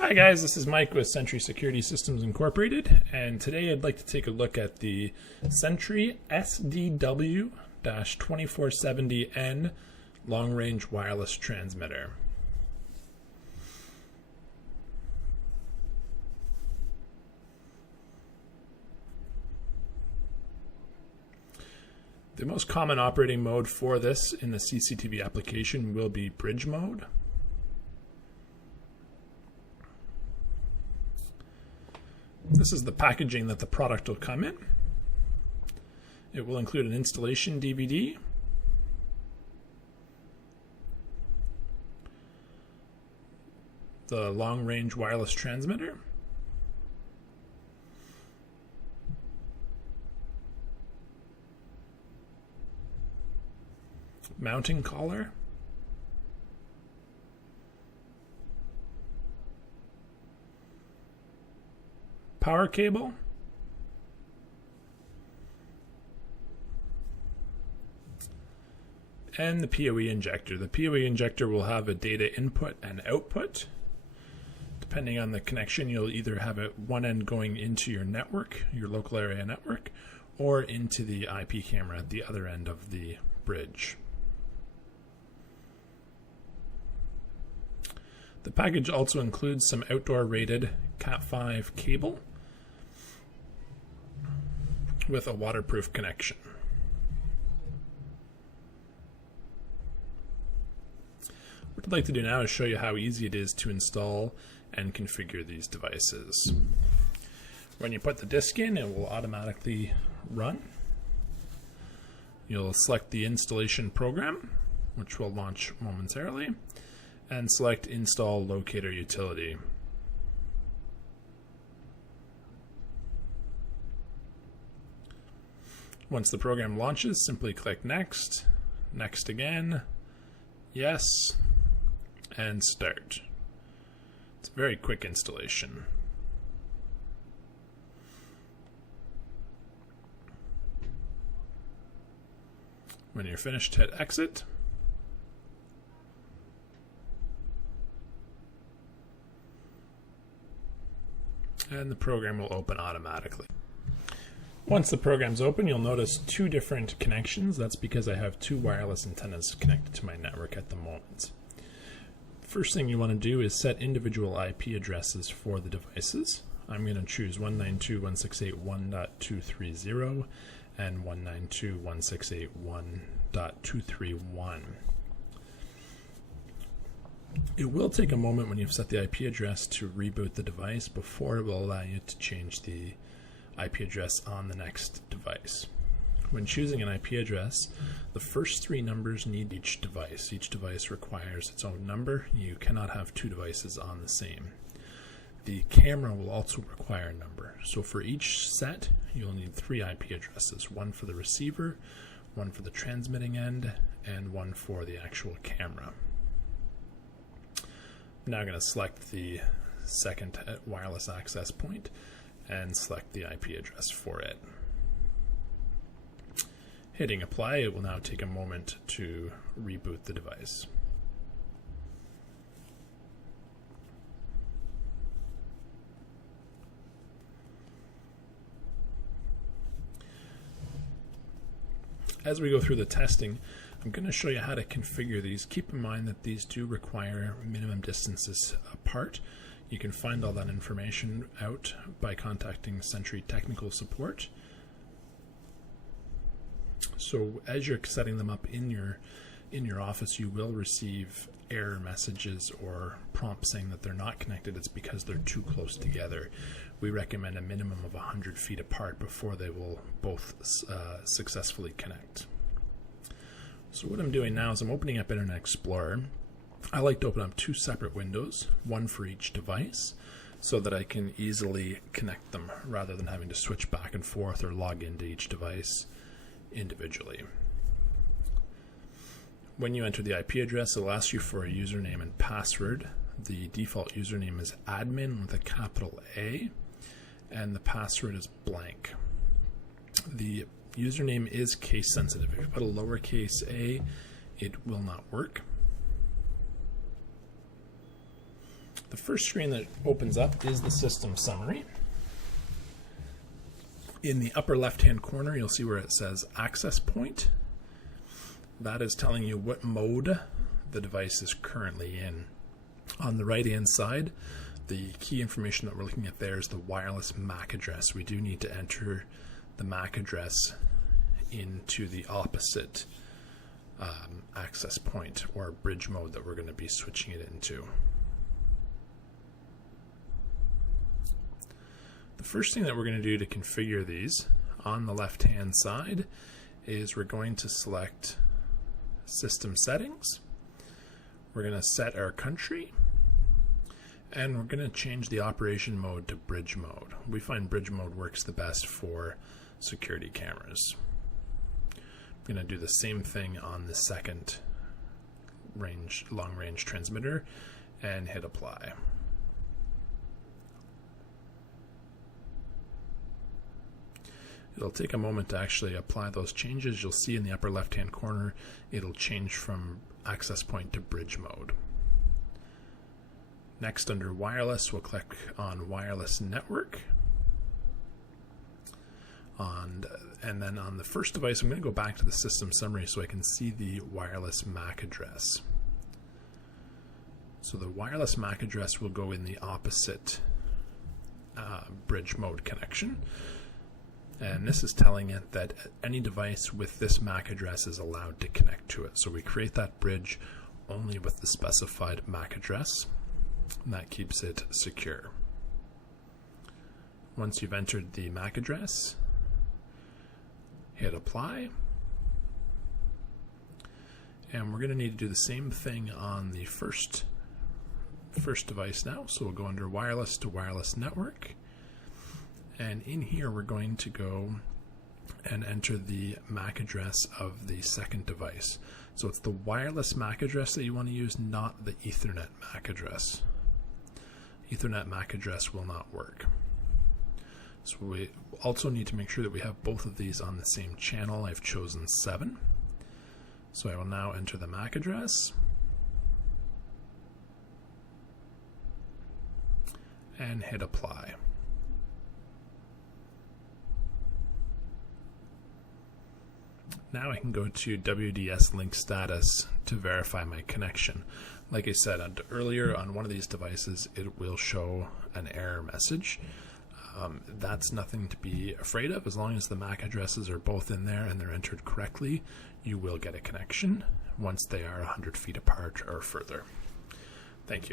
Hi guys, this is Mike with Sentry Security Systems Incorporated, and today I'd like to take a look at the Sentry SDW-2470N long-range wireless transmitter. The most common operating mode for this in the CCTV application will be bridge mode. This is the packaging that the product will come in. It will include an installation DVD, the long-range wireless transmitter, mounting collar, power cable, and the PoE injector. The PoE injector will have a data input and output. Depending on the connection, you'll either have it one end going into your network, your local area network, or into the IP camera at the other end of the bridge. The package also includes some outdoor rated Cat5 cable with a waterproof connection. What I'd like to do now is show you how easy it is to install and configure these devices. When you put the disc in, it will automatically run. You'll select the installation program, which will launch momentarily, and select Install Locator Utility. Once the program launches, simply click Next, Next again, Yes, and Start. It's a very quick installation. When you're finished, hit Exit. And the program will open automatically. Once the program's open, you'll notice two different connections. That's because I have two wireless antennas connected to my network at the moment. First thing you want to do is set individual IP addresses for the devices. I'm going to choose 192.168.1.230 and 192.168.1.231. It will take a moment when you've set the IP address to reboot the device before it will allow you to change the IP address on the next device. When choosing an IP address, the first three numbers need each device. Each device requires its own number. You cannot have two devices on the same. The camera will also require a number. So for each set, you'll need three IP addresses, one for the receiver, one for the transmitting end, and one for the actual camera. I'm now going to select the second wireless access point and select the IP address for it. Hitting apply, it will now take a moment to reboot the device. As we go through the testing, I'm going to show you how to configure these. Keep in mind that these do require minimum distances apart. You can find all that information out by contacting Sentry Technical Support. So as you're setting them up in your office, you will receive error messages or prompts saying that they're not connected. It's because they're too close together. We recommend a minimum of 100 feet apart before they will both successfully connect. So what I'm doing now is I'm opening up Internet Explorer. I like to open up two separate windows, one for each device, so that I can easily connect them rather than having to switch back and forth or log into each device individually. When you enter the IP address, it'll ask you for a username and password. The default username is admin with a capital A, and the password is blank. The username is case sensitive. If you put a lowercase a, it will not work. The first screen that opens up is the system summary. In the upper left-hand corner, you'll see where it says access point. That is telling you what mode the device is currently in. On the right-hand side, the key information that we're looking at there is the wireless MAC address. We do need to enter the MAC address into the opposite access point or bridge mode that we're going to be switching it into. The first thing that we're going to do to configure these on the left-hand side is we're going to select System Settings. We're going to set our country, and we're going to change the operation mode to bridge mode. We find bridge mode works the best for security cameras. I'm going to do the same thing on the second long-range transmitter and hit apply. It'll take a moment to actually apply those changes. You'll see in the upper left-hand corner, it'll change from access point to bridge mode. Next, under wireless, we'll click on wireless network. And then on the first device, I'm going to go back to the system summary so I can see the wireless MAC address. So the wireless MAC address will go in the opposite bridge mode connection. And this is telling it that any device with this MAC address is allowed to connect to it. So we create that bridge only with the specified MAC address, and that keeps it secure. Once you've entered the MAC address, hit apply. And we're going to need to do the same thing on the first device now. So we'll go under wireless to wireless network. And in here, we're going to go and enter the MAC address of the second device. So it's the wireless MAC address that you want to use, not the Ethernet MAC address. Ethernet MAC address will not work. So we also need to make sure that we have both of these on the same channel. I've chosen 7. So I will now enter the MAC address and hit apply. Now I can go to WDS link status to verify my connection. Like I said earlier, on one of these devices, it will show an error message. That's nothing to be afraid of. As long as the MAC addresses are both in there and they're entered correctly, you will get a connection once they are 100 feet apart or further. Thank you.